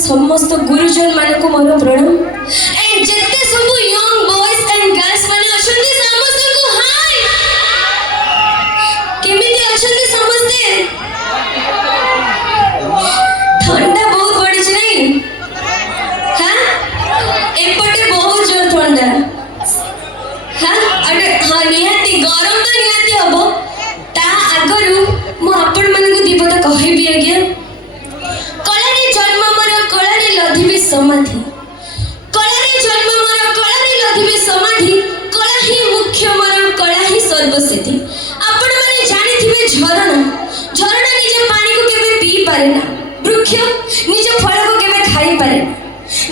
समस्त गुरुजन मानक मोर प्रणाम एंड जत्ते सब यंग बॉयज एंड गर्ल्स माने अछंती समस्त को हाय केमिति अछंती समस्ते ठंडा बहुत पड़ी छ नहीं हां एपटे बहुत जोर ठंडा हां अरे हां निहाती गरम तो निहाती हबो ता आगरु मु आपण मानकु दीपता कहबी आज्ञा समाधि कलारे जन्म मोर कलारे लधिबे समाधि कला ही मुख्य मोर कला ही सर्वसिद्धि आपण माने जानिथिबे झरणा निज पानी को केबे पी पारे ना वृक्ष निज फल को केबे खाई पारे ना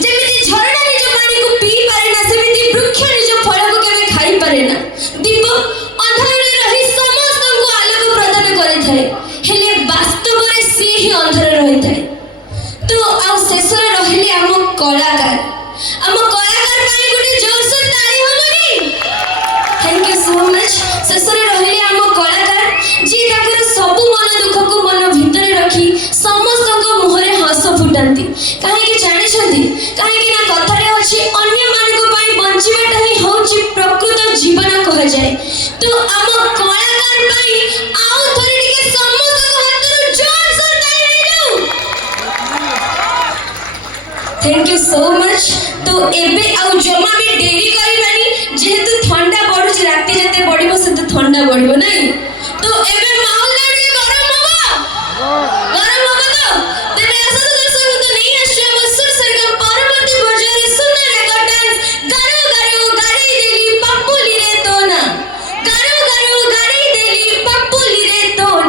जेमिति झरणा निज पानी को पी पारे ना सेमिति वृक्ष निज फल को केबे खाई पारे ना दीप अंधारे रही समस्त को आलोक प्रदान करे थाए हेले वास्तव रे से ही अंधारे रही थाए तो आ शेषर रहिले हम कलाकार पाई गुटे जोरसोर ताली होबनी थैंक यू सो मच शेषर रहिले हम कलाकार जी ताकर सब मन दुख को मन भीतर रखी समस्त को मुहरे हस फुटांती काहे कि जानि छथि काहे कि ना कथारे अछि अन्य मान को पाई बंचिबाटा ही होछि प्रकृत जीवन कह जाय तो हम कलाकार पाई आउ थोड़ी के समस्त को हाथ जोरसोर ताली हो जाऊ थैंक यू सो मच तो एबे आउ जमा भी देरी करिबानी जेहेतु ठंडा पडुछ राती जते पडिबो सेते ठंडा पडिबो नै तो एबे माहौल लागे गरम हबो